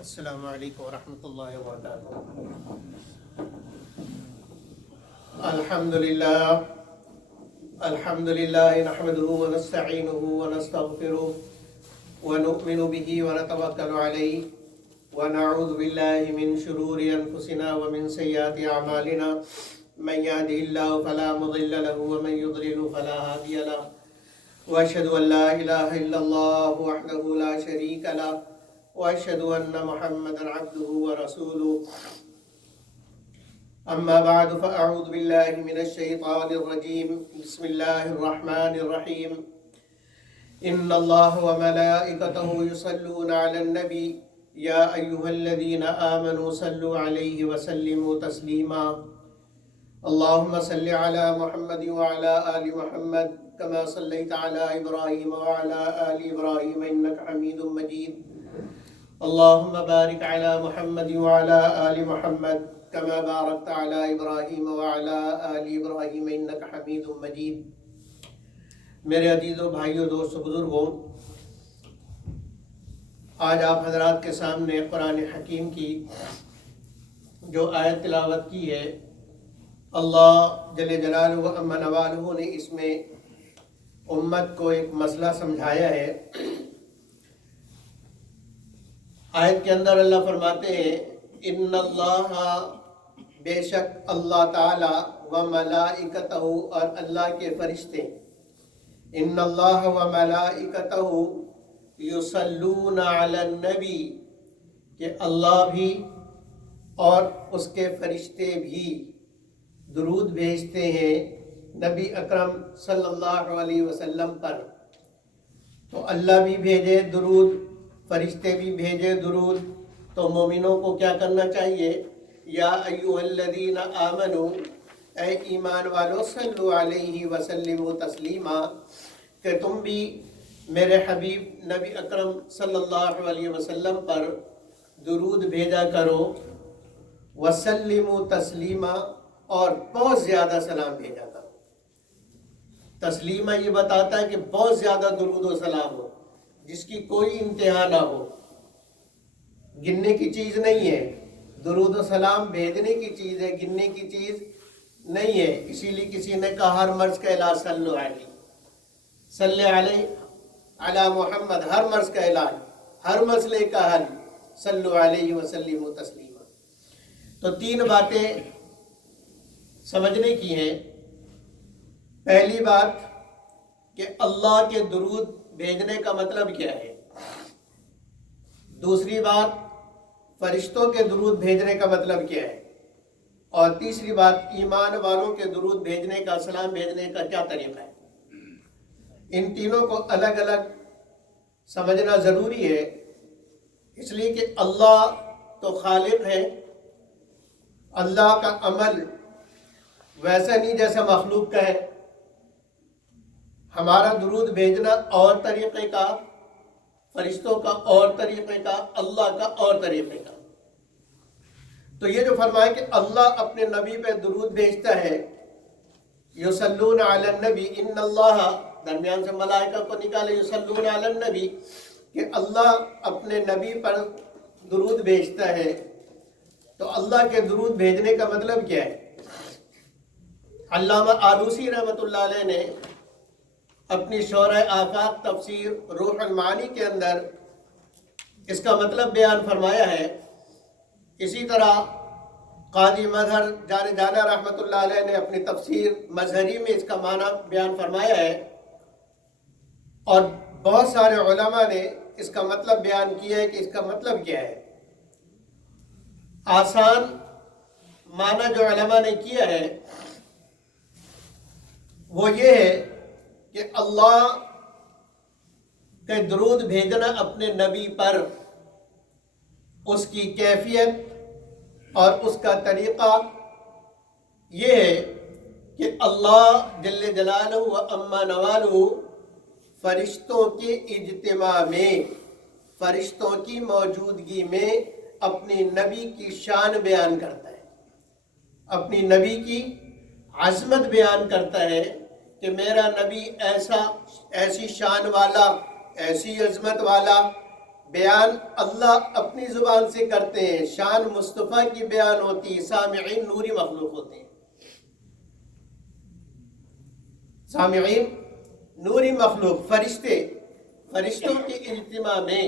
السلام علیکم ورحمۃ اللہ وبرکاتہ۔ الحمد للہ نحمده ونستعینه ونستغفره ونؤمن به ونتوکل علیہ ونعوذ باللہ من شرور انفسنا ومن سیئات اعمالنا من يهده الله فلا مضل له ومن يضلل فلا هادي له واشهد ان لا اله الا الله وحده لا شريك له واشهد ان محمدا عبده ورسوله اما بعد فاعوذ بالله من الشيطان الرجيم بسم الله الرحمن الرحيم ان الله وملائكته يصلون على النبي يا ايها الذين امنوا صلوا عليه وسلموا تسليما اللهم صل على محمد وعلى ال محمد كما صليت على ابراهيم وعلى ال ابراهيم انك حميد مجيد اللهم بارك على محمد وعلى آل محمد كما باركت على إبراهيم وعلى آل إبراهيم إنك حميد مجيد۔ میرے عزیزوں، بھائیوں، دوستوں، بزرگوں، آج آپ حضرات کے سامنے قرآن حکیم کی جو آیت تلاوت کی ہے، اللہ جل جلالہ و عم نوالہ نے اس میں امت کو ایک مسئلہ سمجھایا ہے۔ آیت کے اندر اللہ فرماتے ہیں ان اللہ، بے شک اللہ تعالی، و ملائکتہ، اور اللہ کے فرشتے، ان اللہ و ملائکتہ یصلون علی النبی، کہ اللہ بھی اور اس کے فرشتے بھی درود بھیجتے ہیں نبی اکرم صلی اللہ علیہ وسلم پر۔ تو اللہ بھی بھیجے درود، فرشتے بھی بھیجے درود، تو مومنوں کو کیا کرنا چاہیے؟ یا ایھا الذین آمنو، اے ایمان والو، صلو علیہ وسلموا تسلیما، کہ تم بھی میرے حبیب نبی اکرم صلی اللہ علیہ وسلم پر درود بھیجا کرو، وسلموا تسلیما، اور بہت زیادہ سلام بھیجا کرو۔ تسلیمہ یہ بتاتا ہے کہ بہت زیادہ درود و سلام ہو، جس کی کوئی انتہا نہ ہو، گننے کی چیز نہیں ہے۔ درود و سلام بھیجنے کی چیز ہے، گننے کی چیز نہیں ہے۔ اسی لیے کسی نے کہا ہر مرض کا علاج صلو علیہ، صلی علیہ علی محمد، ہر مرض کا علاج، ہر مسئلے کا حل، صلو علیہ وسلم تسلیما۔ تو تین باتیں سمجھنے کی ہیں۔ پہلی بات کہ اللہ کے درود بھیجنے کا مطلب کیا ہے۔ دوسری بات، فرشتوں کے درود بھیجنے کا مطلب کیا ہے۔ اور تیسری بات، ایمان والوں کے درود بھیجنے کا، سلام بھیجنے کا کیا طریقہ ہے۔ ان تینوں کو الگ الگ سمجھنا ضروری ہے، اس لیے کہ اللہ تو خالق ہے، اللہ کا عمل ویسا نہیں جیسا مخلوق کا ہے۔ ہمارا درود بھیجنا اور طریقے کا، فرشتوں کا اور طریقے کا، اللہ کا اور طریقے کا۔ تو یہ جو فرمایا کہ اللہ اپنے نبی پہ درود بھیجتا ہے، یصلون علی النبی، ان اللہ، درمیان سے ملائکہ کو نکالے، یصلون علی النبی، کہ اللہ اپنے نبی پر درود بھیجتا ہے۔ تو اللہ کے درود بھیجنے کا مطلب کیا ہے؟ علامہ آلوسی رحمۃ اللہ علیہ نے اپنی شرح آفاق تفسیر روح المعانی کے اندر اس کا مطلب بیان فرمایا ہے۔ اسی طرح قاضی مظہر جانا رحمۃ اللہ علیہ نے اپنی تفسیر مظہری میں اس کا معنی بیان فرمایا ہے، اور بہت سارے علماء نے اس کا مطلب بیان کیا ہے کہ اس کا مطلب کیا ہے۔ آسان معنی جو علماء نے کیا ہے وہ یہ ہے کہ اللہ کے درود بھیجنا اپنے نبی پر، اس کی کیفیت اور اس کا طریقہ یہ ہے کہ اللہ جل جلالہ و عم نوالہ فرشتوں کے اجتماع میں، فرشتوں کی موجودگی میں اپنی نبی کی شان بیان کرتا ہے، اپنی نبی کی عظمت بیان کرتا ہے کہ میرا نبی ایسی شان والا، ایسی عظمت والا، بیان اللہ اپنی زبان سے کرتے ہیں، شان مصطفیٰ کی بیان ہوتی ہے، سامعین نوری مخلوق ہوتے ہیں، سامعین نوری مخلوق، فرشتوں کے اجتماع میں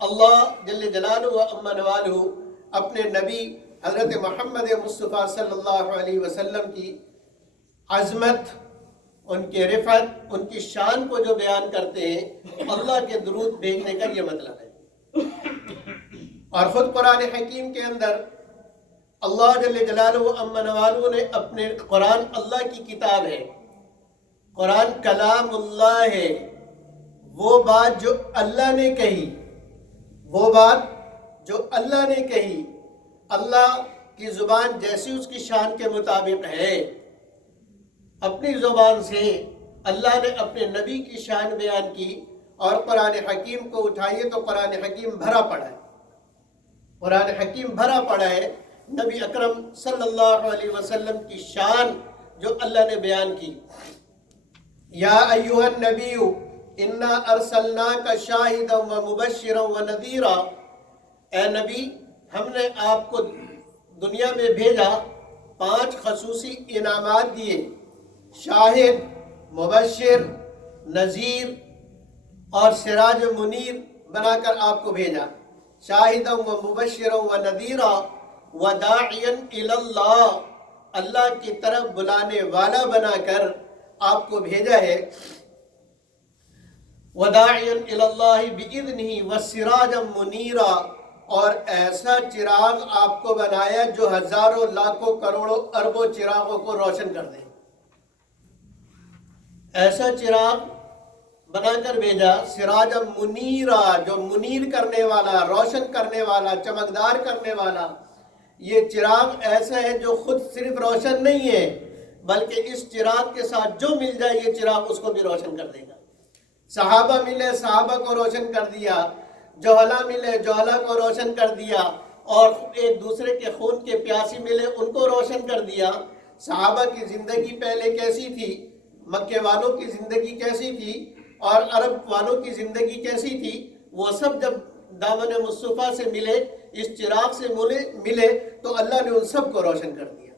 اللہ جل جلالہ و عم نوالہ اپنے نبی حضرت محمد مصطفیٰ صلی اللہ علیہ وسلم کی عظمت، ان کے رفعت، ان کی شان کو جو بیان کرتے ہیں، اللہ کے درود بھیجنے کا یہ مطلب ہے۔ اور خود قرآن حکیم کے اندر اللہ جل جلالہ و عم نوالہ نے اپنے قرآن اللہ کی کتاب ہے، قرآن کلام اللہ ہے، وہ بات جو اللہ نے کہی، وہ بات جو اللہ نے کہی، اللہ کی زبان جیسی اس کی شان کے مطابق ہے، اپنی زبان سے اللہ نے اپنے نبی کی شان بیان کی۔ اور قرآن حکیم کو اٹھائیے تو قرآن حکیم بھرا پڑا ہے، قرآن حکیم بھرا پڑا ہے نبی اکرم صلی اللہ علیہ وسلم کی شان جو اللہ نے بیان کی۔ یا ایھا النبی انا ارسلناک شاہدا ومبشرا ونذیرا، اے نبی ہم نے آپ کو دنیا میں بھیجا، 5 خصوصی انعامات دیے، شاہد، مبشر، نذیر اور سراج منیر بنا کر آپ کو بھیجا، شاہدا و مبشرا و نذیرا وداعیا الی اللہ، اللہ کی طرف بلانے والا بنا کر آپ کو بھیجا ہے، وداعیا الی اللہ باذنہ وسراجا منیرا، اور ایسا چراغ آپ کو بنایا جو ہزاروں لاکھوں کروڑوں اربوں چراغوں کو روشن کر دے، ایسا چراغ بنا کر بھیجا، سراج منیرا، جو منیر کرنے والا، روشن کرنے والا، چمکدار کرنے والا۔ یہ چراغ ایسا ہے جو خود صرف روشن نہیں ہے بلکہ اس چراغ کے ساتھ جو مل جائے یہ چراغ اس کو بھی روشن کر دے گا۔ صحابہ ملے، صحابہ کو روشن کر دیا، جوہلا ملے، جوہلا کو روشن کر دیا، اور ایک دوسرے کے خون کے پیاسی ملے، ان کو روشن کر دیا۔ صحابہ کی زندگی پہلے کیسی تھی، مکے والوں کی زندگی کیسی تھی اور عرب والوں کی زندگی کیسی تھی، وہ سب جب دامن مصطفیٰ سے ملے، اس چراغ سے ملے تو اللہ نے ان سب کو روشن کر دیا،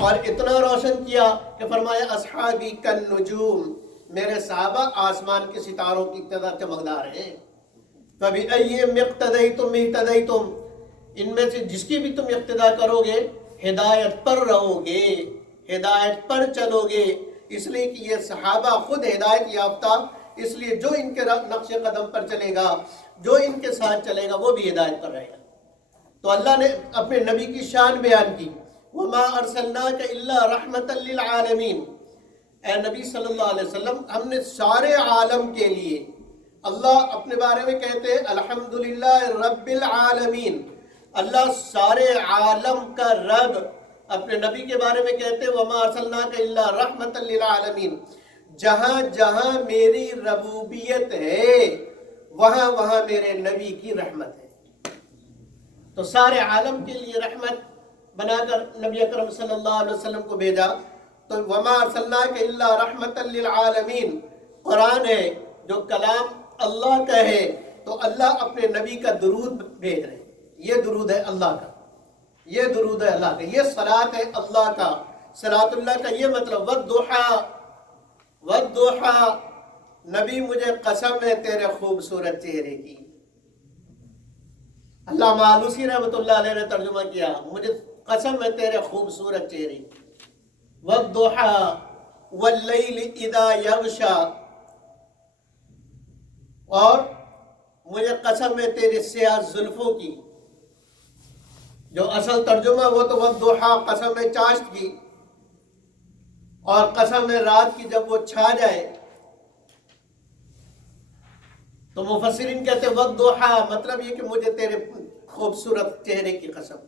اور اتنا روشن کیا کہ فرمایا اصحابی کالنجوم، میرے صحابہ آسمان کے ستاروں کی طرح چمکدار ہیں۔ فَبِأَيِّهِمْ اقْتَدَيْتُمْ اهْتَدَيْتُمْ، ان میں سے جس کی بھی تم اقتدا کرو گے ہدایت پر رہو گے، ہدایت پر چلو گے، اس لیے کہ یہ صحابہ خود ہدایت یافتہ، اس لیے جو ان کے نقش قدم پر چلے گا، جو ان کے ساتھ چلے گا وہ بھی ہدایت پر رہے گا۔ تو اللہ نے اپنے نبی کی شان بیان کی، وَمَا أَرْسَلْنَاكَ إِلَّا رَحْمَةً لِّلْعَالَمِينَ، اے نبی صلی اللہ علیہ وسلم ہم نے سارے عالم کے لیے، اللہ اپنے بارے میں کہتے ہیں الحمدللہ رب العالمین، اللہ سارے عالم کا رب، اپنے نبی کے بارے میں کہتے ہیں وَمَا أَرْسَلْنَاكَ إِلَّا رَحْمَةً لِّلْعَالَمِينَ، جہاں جہاں میری ربوبیت ہے وہاں وہاں میرے نبی کی رحمت ہے۔ تو سارے عالم کے لیے رحمت بنا کر نبی اکرم صلی اللہ علیہ وسلم کو بھیجا۔ تو وَمَا أَرْسَلْنَاكَ إِلَّا رَحْمَةً لِّلْعَالَمِينَ، قرآن ہے جو کلام اللہ کا ہے، تو اللہ اپنے نبی کا درود بھیج رہے ہیں، یہ درود ہے اللہ کا، یہ درود ہے اللہ کا، یہ صلاۃ ہے اللہ کا، صلاۃ اللہ کا یہ مطلب وَالضُّحَىٰ وَالضُّحَىٰ، نبی مجھے قسم ہے تیرے خوبصورت چہرے کی۔ علامہ آلوسی رحمۃ اللہ علیہ نے ترجمہ کیا، مجھے قسم ہے تیرے خوبصورت چہرے کی، وَالضُّحَىٰ وَاللَّيْلِ إِذَا يَغْشَىٰ، اور مجھے قسم ہے تیرے سیاہ زلفوں کی۔ جو اصل ترجمہ وہ تو وَالضُّحَىٰ قسم ہے چاشت کی، اور قسم ہے رات کی جب وہ چھا جائے، تو مفسرین کہتے ہیں وَالضُّحَىٰ مطلب یہ کہ مجھے تیرے خوبصورت چہرے کی قسم،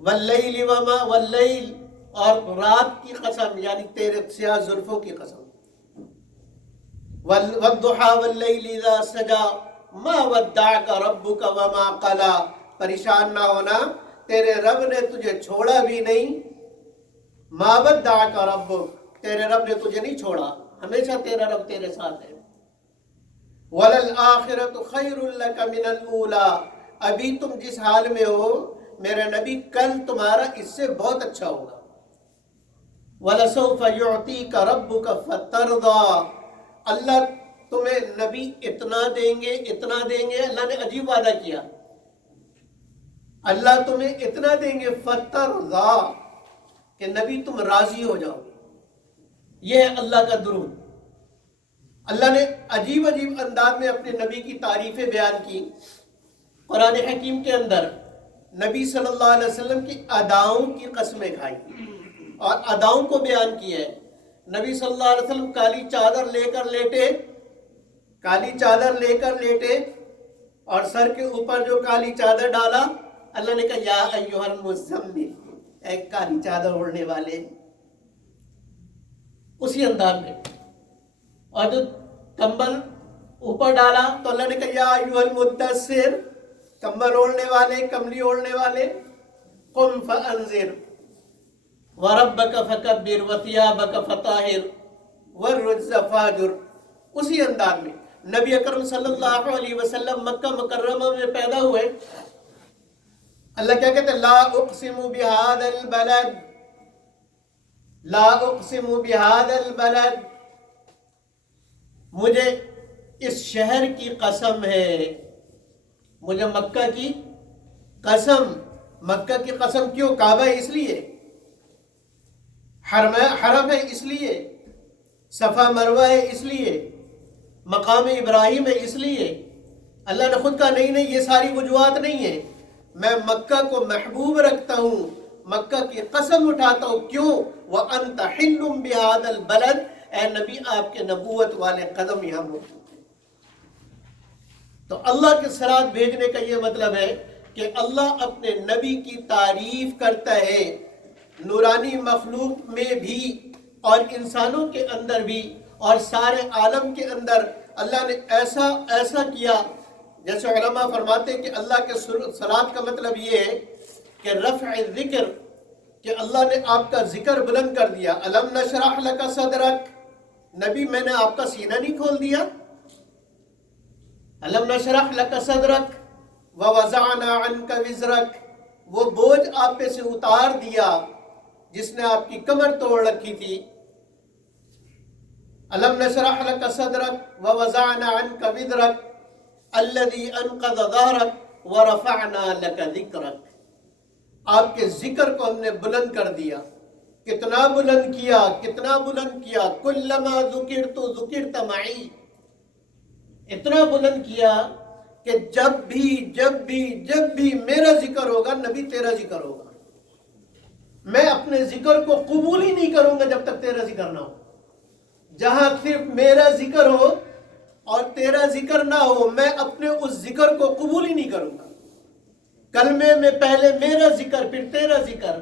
وَاللَّيْلِ وَمَا وَاللَّيْلِ، اور رات کی قسم یعنی تیرے سیاہ زلفوں کی قسم، وَالضُّحَىٰ وَاللَّيْلِ إِذَا سَجَىٰ مَا وَدَّعَكَ رَبُّكَ وَمَا قَلَىٰ، پریشان نہ ہونا تیرے رب نے تجھے چھوڑا بھی نہیں، مَا وَدَّعَكَ رَبُّكَ، تیرے رب نے تجھے نہیں چھوڑا، ہمیشہ تیرا رب تیرے ساتھ ہے۔ وَلَلْآخِرَةُ خَيْرٌ لَكَ مِنَ الْأُولَى، ابھی تم جس حال میں ہو میرے نبی کل تمہارا اس سے بہت اچھا ہوگا۔ وَلَسَوْفَ يُعْطِيكَ رَبُّكَ فَتَرْضَىٰ، اللہ تمہیں نبی اتنا دیں گے اتنا دیں گے، اللہ نے عجیب وعدہ کیا، اللہ تمہیں اتنا دیں گے فَتَرْضَىٰ کہ نبی تم راضی ہو جاؤ۔ یہ ہے اللہ کا درود۔ اللہ نے عجیب عجیب انداز میں اپنے نبی کی تعریفیں بیان کی۔ قرآن حکیم کے اندر نبی صلی اللہ علیہ وسلم کی اداؤں کی قسمیں کھائی اور اداؤں کو بیان کیا ہے۔ نبی صلی اللہ علیہ وسلم کالی چادر لے کر لیٹے، کالی چادر لے کر لیٹے اور سر کے اوپر جو کالی چادر ڈالا، اللہ نے کہا یا ایھا المزمل، اے کالی چادر اوڑھنے والے، اسی انداز میں۔ اور جو کمبل اوپر ڈالا تو اللہ نے کہا یا ایھا المدثر، کمبل اوڑھنے والے، کملی اوڑھنے والے، قم فانذر وربک فکبر وثیابک فطہر والرجز فاہجر۔ اسی انداز میں نبی اکرم صلی اللہ علیہ وسلم مکہ مکرمہ میں پیدا ہوئے۔ اللہ کیا کہتے ہیں؟ لا اقسم بہذا البلد، لا اقسم بہذا البلد، مجھے اس شہر کی قسم ہے، مجھے مکہ کی قسم۔ مکہ کی قسم کیوں؟ کعبہ ہے اس لیے، حرم ہے اس لیے، صفا مروہ ہے اس لیے، مقام ابراہیم ہے اس لیے۔ اللہ نے خود کہا نہیں نہیں، یہ ساری وجوہات نہیں ہیں، میں مکہ کو محبوب رکھتا ہوں، مکہ کی قسم اٹھاتا ہوں۔ کیوں؟ وَأَنْتَ حِلٌّ بِهَذَا الْبَلَدِ، اے نبی آپ کے نبوت والے قدم یہاں موجود ہیں۔ تو اللہ کے صراط بھیجنے کا یہ مطلب ہے کہ اللہ اپنے نبی کی تعریف کرتا ہے، نورانی مخلوق میں بھی اور انسانوں کے اندر بھی اور سارے عالم کے اندر اللہ نے ایسا ایسا کیا۔ جیسے علماء فرماتے ہیں کہ اللہ کے صراط کا مطلب یہ ہے کہ رفع ذکر، کہ اللہ نے آپ کا ذکر بلند کر دیا۔ الم نشرح لک صدرک، نبی میں نے آپ کا سینہ نہیں کھول دیا؟ الم نشرح لک صدرک ووضعنا عنک وزرک، وہ بوجھ آپ پہ سے اتار دیا جس نے آپ کی کمر توڑ رکھی تھی۔ الم نشرح لک صدرک ووضعنا عنک وزرک الذی انقض ظہرک ورفعنا لک ذکرک، آپ کے ذکر کو ہم نے بلند کر دیا۔ کتنا بلند کیا، کتنا بلند کیا، کلما ذکرت ذکرت معی، اتنا بلند کیا کہ جب بھی میرا ذکر ہوگا نبی تیرا ذکر ہوگا۔ میں اپنے ذکر کو قبول ہی نہیں کروں گا جب تک تیرا ذکر نہ ہو۔ جہاں صرف میرا ذکر ہو اور تیرا ذکر نہ ہو، میں اپنے اس ذکر کو قبول ہی نہیں کروں گا۔ کلمے میں پہلے میرا ذکر پھر تیرا ذکر،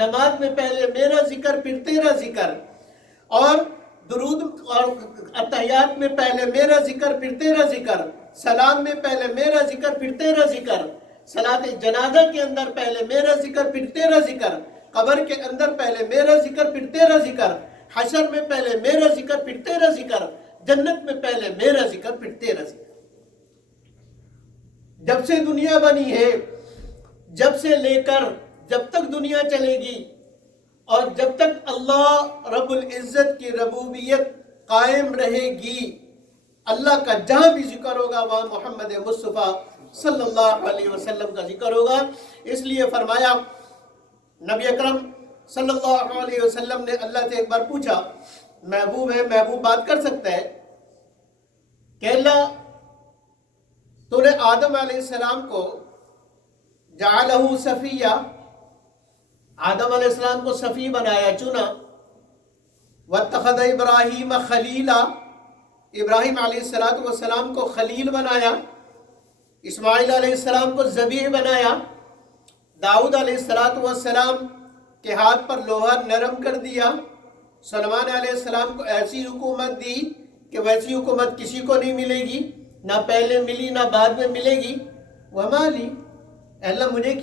نماز میں پہلے میرا ذکر پھر تیرا ذکر، اور درود اور اتحیات میں پہلے میرا ذکر پھر تیرا ذکر، سلام میں پہلے میرا ذکر پھر تیرا ذکر، صلاۃ جنازہ کے اندر پہلے میرا ذکر پھر تیرا ذکر، قبر کے اندر پہلے میرا ذکر پھر تیرا ذکر، حشر میں پہلے میرا ذکر پھر تیرا ذکر، جنت میں پہلے میرا ذکر پھر تیرا ذکر۔ جب سے دنیا بنی ہے، جب سے لے کر جب تک دنیا چلے گی اور جب تک اللہ رب العزت کی ربوبیت قائم رہے گی، اللہ کا جہاں بھی ذکر ہوگا وہاں محمد مصطفیٰ صلی اللہ علیہ وسلم کا ذکر ہوگا۔ اس لیے فرمایا، نبی اکرم صلی اللہ علیہ وسلم نے اللہ سے ایک بار پوچھا، محبوب ہے، محبوب بات کر سکتا ہے کہ اللہ تو نے آدم علیہ السلام کو جعلہ صفیہ، آدم علیہ السلام کو صفی بنایا، چنا، واتخذ ابراہیم خلیلا، ابراہیم علیہ السلام کو خلیل بنایا، اسماعیل علیہ السلام کو ذبیح بنایا، داؤد علیہ السلام کے ہاتھ پر لوہا نرم کر دیا، سلیمان علیہ السلام کو ایسی حکومت دی کہ ویسی حکومت کسی کو نہیں ملے گی، نہ پہلے ملی نہ بعد میں ملے گی۔ وما لی، اللہ مجھے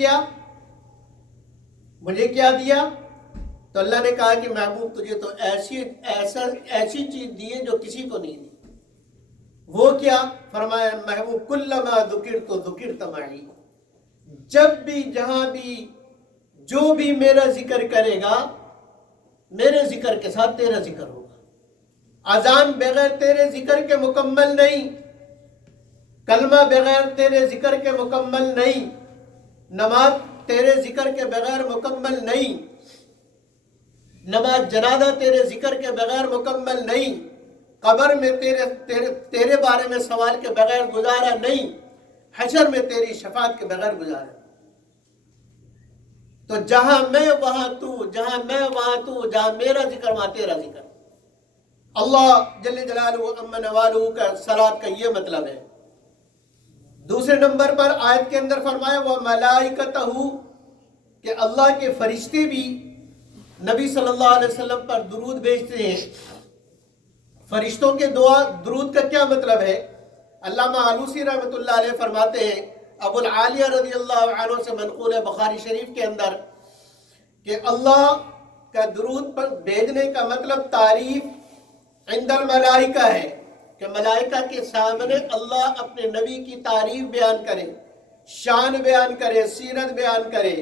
کیا دیا؟ تو اللہ نے کہا کہ محبوب تجھے تو ایسی چیز دی ہے جو کسی کو نہیں دی۔ وہ کیا فرمایا محبوب کلما ذکرت ذکرت معی، جب بھی جہاں بھی جو بھی میرا ذکر کرے گا میرے ذکر کے ساتھ تیرا ذکر ہوگا۔ اذان بغیر تیرے ذکر کے مکمل نہیں، کلمہ بغیر تیرے ذکر کے مکمل نہیں، نماز تیرے ذکر کے بغیر مکمل نہیں، نماز جنازہ تیرے ذکر کے بغیر مکمل نہیں، قبر میں تیرے بارے میں سوال کے بغیر گزارا نہیں، حشر میں تیری شفاعت کے بغیر گزارا۔ تو جہاں میں وہاں تو، جہاں میں وہاں تو، جہاں میرا ذکر وہاں تیرا ذکر۔ اللہ جل جلالہ امن والہ کا صلات کا یہ مطلب ہے۔ دوسرے نمبر پر آیت کے اندر فرمایا وہ ملائکتہ، کہ اللہ کے فرشتے بھی نبی صلی اللہ علیہ وسلم پر درود بھیجتے ہیں۔ فرشتوں کے دعا درود کا کیا مطلب ہے؟ علامہ آلوسی رحمۃ اللہ علیہ فرماتے ہیں، ابو العالیہ رضی اللہ عنہ سے منقول ہے بخاری شریف کے اندر، کہ اللہ کا درود پر بھیجنے کا مطلب تعریف عند الملائکہ ہے، کہ ملائکہ کے سامنے اللہ اپنے نبی کی تعریف بیان کرے، شان بیان کرے، سیرت بیان کرے،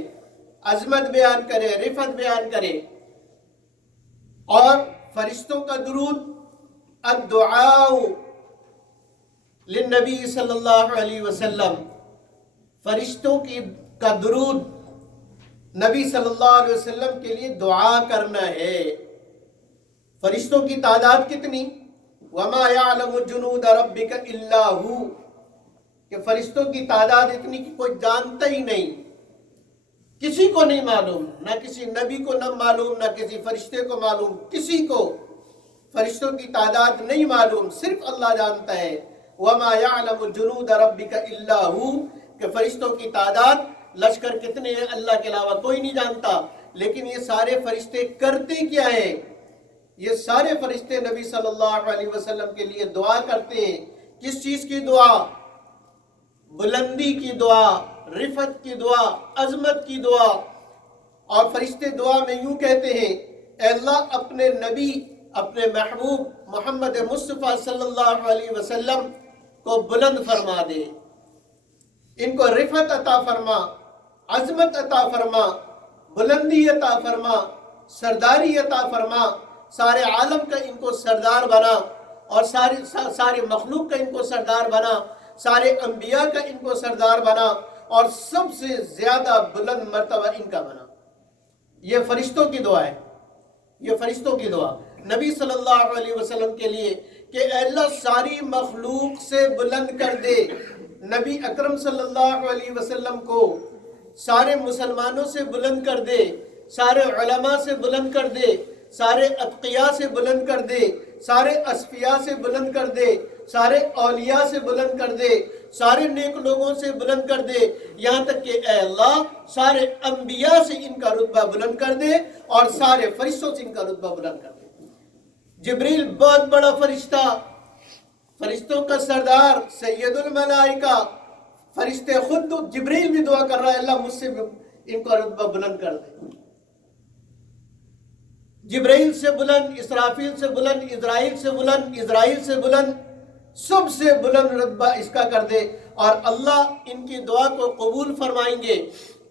عظمت بیان کرے، رفعت بیان کرے۔ اور فرشتوں کا درود الدعاء للنبی صلی اللہ علیہ وسلم، فرشتوں کا درود نبی صلی اللہ علیہ وسلم کے لیے دعا کرنا ہے۔ فرشتوں کی تعداد کتنی؟ وَمَا يَعْلَمُ جُنُودَ رَبِّكَ إِلَّا هُ، کہ فرشتوں کی تعداد اتنی کہ کوئی جانتا ہی نہیں، کسی کو نہیں معلوم، نہ کسی نبی کو نہ معلوم، نہ کسی فرشتے کو معلوم، کسی کو فرشتوں کی تعداد نہیں معلوم، صرف اللہ جانتا ہے۔ وَمَا يَعْلَمُ جُنُودَ رَبِّكَ إِلَّا هُ، کہ فرشتوں کی تعداد لشکر کتنے ہیں اللہ کے علاوہ کوئی نہیں جانتا۔ لیکن یہ سارے فرشتے کرتے کیا ہیں؟ یہ سارے فرشتے نبی صلی اللہ علیہ وسلم کے لیے دعا کرتے ہیں۔ کس چیز کی دعا؟ بلندی کی دعا، رفعت کی دعا، عظمت کی دعا۔ اور فرشتے دعا میں یوں کہتے ہیں، اے اللہ اپنے نبی، اپنے محبوب محمد مصطفیٰ صلی اللہ علیہ وسلم کو بلند فرما دے، ان کو رفعت عطا فرما، عظمت عطا فرما، بلندی عطا فرما، سرداری عطا فرما، سارے عالم کا ان کو سردار بنا، اور سارے مخلوق کا ان کو سردار بنا، سارے انبیاء کا ان کو سردار بنا، اور سب سے زیادہ بلند مرتبہ ان کا بنا۔ یہ فرشتوں کی دعا ہے، یہ فرشتوں کی دعا نبی صلی اللہ علیہ وسلم کے لیے، کہ اے اللہ ساری مخلوق سے بلند کر دے، نبی اکرم صلی اللہ علیہ وسلم کو سارے مسلمانوں سے بلند کر دے، سارے علماء سے بلند کر دے، سارے اتقیاء سے بلند کر دے، سارے اصفیاء سے بلند کر دے، سارے اولیاء سے بلند کر دے، سارے نیک لوگوں سے بلند کر دے، یہاں تک کہ اے اللہ سارے انبیاء سے ان کا رتبہ بلند کر دے، اور سارے فرشتوں سے ان کا رتبہ بلند کر دے۔ جبریل بہت بڑا فرشتہ، فرشتوں کا سردار، سید الملائکہ، فرشتے خود جبریل بھی دعا کر رہا ہے اللہ مجھ سے ان کا رتبہ بلند کر دے۔ جبریل سے بلند، اسرافیل سے بلند، اسرائیل سے بلند، اسرائیل سے بلند، سب سے بلند رتبہ اس کا کر دے، اور اللہ ان کی دعا کو قبول فرمائیں گے۔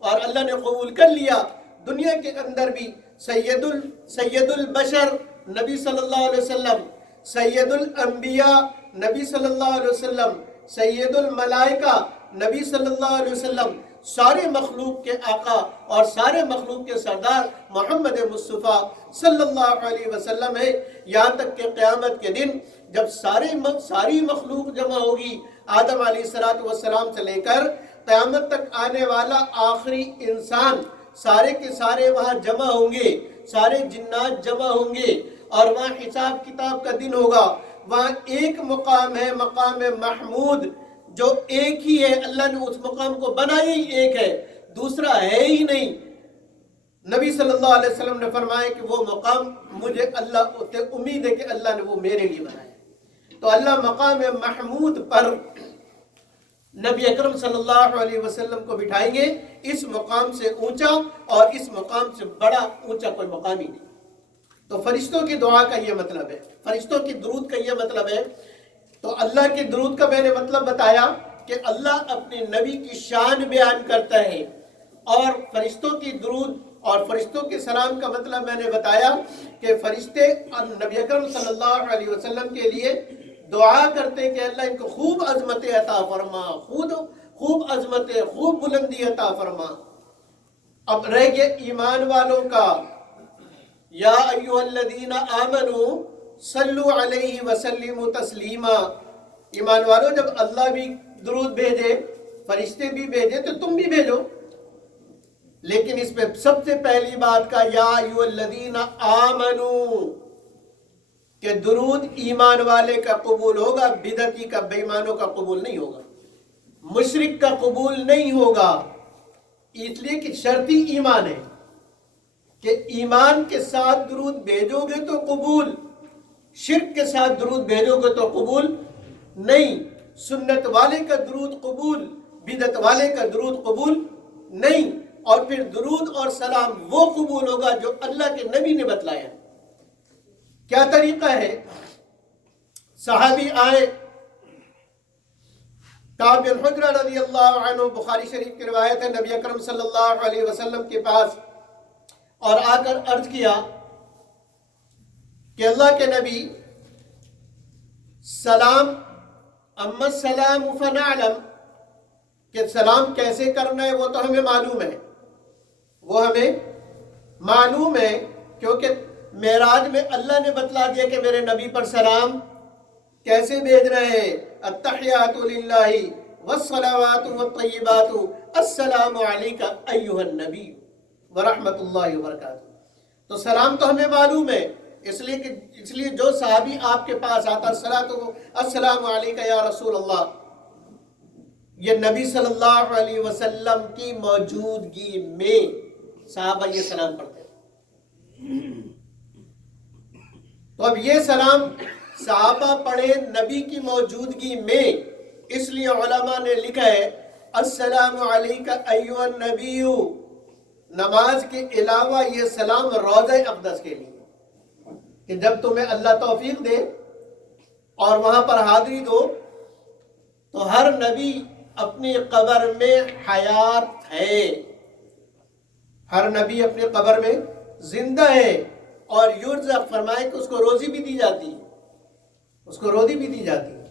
اور اللہ نے قبول کر لیا۔ دنیا کے اندر بھی سید البشر نبی صلی اللہ علیہ وسلم، سید الانبیاء نبی صلی اللہ علیہ وسلم، سید الملائکہ نبی صلی اللہ علیہ وسلم، سارے مخلوق کے آقا اور سارے مخلوق کے سردار محمد مصطفیٰ صلی اللہ علیہ وسلم ہے۔ یہاں تک کہ قیامت کے دن جب ساری مخلوق جمع ہوگی، آدم علیہ السلام سے لے کر قیامت تک آنے والا آخری انسان، سارے کے سارے وہاں جمع ہوں گے، سارے جنات جمع ہوں گے، اور وہاں حساب کتاب کا دن ہوگا۔ وہاں ایک مقام ہے، مقام محمود، جو ایک ہی ہے، اللہ نے اس مقام کو بنایا ہی ایک ہے، دوسرا ہے ہی نہیں۔ نبی صلی اللہ علیہ وسلم نے فرمایا کہ وہ مقام مجھے اللہ سے امید ہے کہ اللہ نے وہ میرے لیے بنایا۔ تو اللہ مقام محمود پر نبی اکرم صلی اللہ علیہ وسلم کو بٹھائیں گے، اس مقام سے اونچا اور اس مقام سے بڑا اونچا کوئی مقام ہی نہیں۔ تو فرشتوں کی دعا کا یہ مطلب ہے، فرشتوں کی درود کا یہ مطلب ہے تو اللہ کے درود کا میں نے مطلب بتایا کہ اللہ اپنے نبی کی شان بیان کرتا ہے، اور فرشتوں کی درود اور فرشتوں کے سلام کا مطلب میں نے بتایا کہ فرشتے نبی اکرم صلی اللہ علیہ وسلم کے لیے دعا کرتے کہ اللہ ان کو خوب عظمت عطا فرما، خوب عظمت، خوب بلندی عطا فرما۔ اب رہ گیا ایمان والوں کا، یا ایھا الذین آمنوا صلوا علیہ وسلموا تسلیما۔ ایمان والو، جب اللہ بھی درود بھیجے، فرشتے بھی بھیجے، تو تم بھی بھیجو۔ لیکن اس میں سب سے پہلی بات کا یا ایھا الذین آمنوا، کہ درود ایمان والے کا قبول ہوگا، بدعتی کا، بے ایمانوں کا قبول نہیں ہوگا، مشرک کا قبول نہیں ہوگا، اس لیے کہ شرطی ایمان ہے کہ ایمان کے ساتھ درود بھیجو گے تو قبول، شرک کے ساتھ درود بھیجو گے تو قبول نہیں۔ سنت والے کا درود قبول، بدعت والے کا درود قبول نہیں۔ اور پھر درود اور سلام وہ قبول ہوگا جو اللہ کے نبی نے بتلایا۔ کیا طریقہ ہے؟ صحابی آئے، کعب بن حجرہ رضی اللہ عنہ، بخاری شریف کی روایت ہے، نبی اکرم صلی اللہ علیہ وسلم کے پاس اور آ کر عرض کیا کہ اللہ کے نبی، سلام، اما السلام فنعلم، کہ سلام کیسے کرنا ہے وہ تو ہمیں معلوم ہے، وہ ہمیں معلوم ہے، کیونکہ معراج میں اللہ نے بتلا دیا کہ میرے نبی پر سلام کیسے بھیجنا ہے۔ التحیات للہ والصلوات والطیبات السلام علیک ایھا النبی ورحمۃ اللہ وبرکاتہ۔ تو سلام تو ہمیں معلوم ہے، اس لیے جو صحابی آپ کے پاس آتا السلام علیک یا رسول اللہ، یہ نبی صلی اللہ علیہ وسلم کی موجودگی میں صحابہ یہ سلام پڑھتے ہیں۔ تو اب یہ سلام صحابہ پڑھے نبی کی موجودگی میں، اس لیے علماء نے لکھا ہے السلام علیک ایھا النبی۔ نماز کے علاوہ یہ سلام روضہ اقدس کے لیے، کہ جب تمہیں اللہ توفیق دے اور وہاں پر حاضری دو، تو ہر نبی اپنی قبر میں حیات ہے، ہر نبی اپنی قبر میں زندہ ہے، اور یرزق، فرمائے کہ اس کو روزی بھی دی جاتی ہے، اس کو روزی بھی دی جاتی ہے۔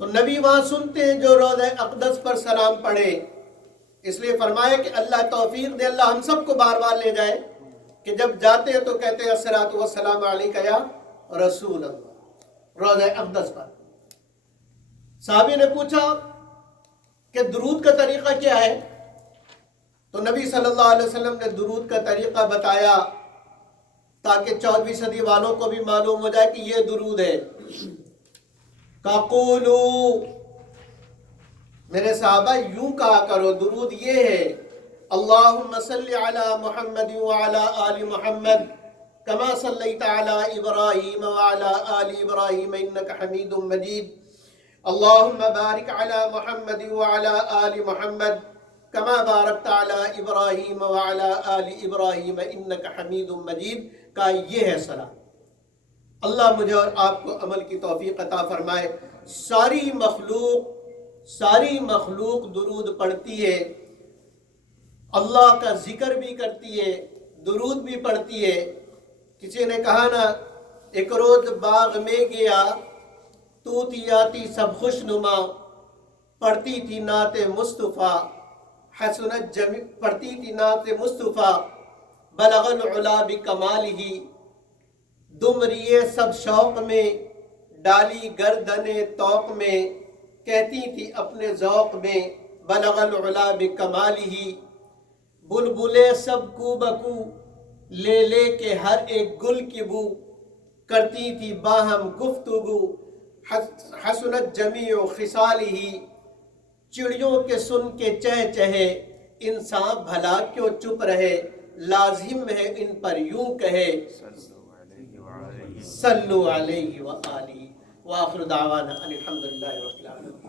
تو نبی وہاں سنتے ہیں جو روضہ اقدس پر سلام پڑھے، اس لیے فرمایا کہ اللہ توفیق دے، اللہ ہم سب کو بار بار لے جائے کہ جب جاتے ہیں تو کہتے ہیں الصلاۃ والسلام علیک یا رسول اللہ، روضہ اقدس پر۔ صحابی نے پوچھا کہ درود کا طریقہ کیا ہے؟ تو نبی صلی اللہ علیہ وسلم نے درود کا طریقہ بتایا تاکہ 14ویں صدی والوں کو بھی معلوم ہو جائے کہ یہ درود ہے۔ قولو، میرے صحابہ یوں کہا کرو، درود یہ ہے اللہم صلی علی محمد وعلی آل محمد کما صلیت علی ابراہیم وعلی آل ابراہیم انک حمید مجید، اللہم بارک علی محمد وعلی آل محمد کما بارکت علی ابراہیم وعلی آل ابراہیم انک حمید مجید کا یہ ہے سلام۔ اللہ مجھے اور آپ کو عمل کی توفیق عطا فرمائے۔ ساری مخلوق درود پڑھتی ہے، اللہ کا ذکر بھی کرتی ہے، درود بھی پڑھتی ہے۔ کسی نے کہا نا، ایک روز باغ میں گیا، توتیاتی سب خوش نما، پڑھتی تھی نعت مصطفیٰ، حسنت جمی، پڑھتی تھی نعت مصطفیٰ، بلغ العلا بکمالہ، دم رہیے سب شوق میں، ڈالی گردن توق میں، کہتی تھی اپنے ذوق میں، بلغ العلا بکمالہ، بلبلے سب کو بکو، لے لے کے ہر ایک گل کی بو، کرتی تھی باہم گفتگو، حسنت جمیع خصالہ، چڑیوں کے سن کے چہ چہے، انسان بھلا کیوں چپ رہے، لازم ہے ان پر یوں کہے، صلو علیہ وآلہ، وآخر دعوانا ان الحمدللہ رب العالمین۔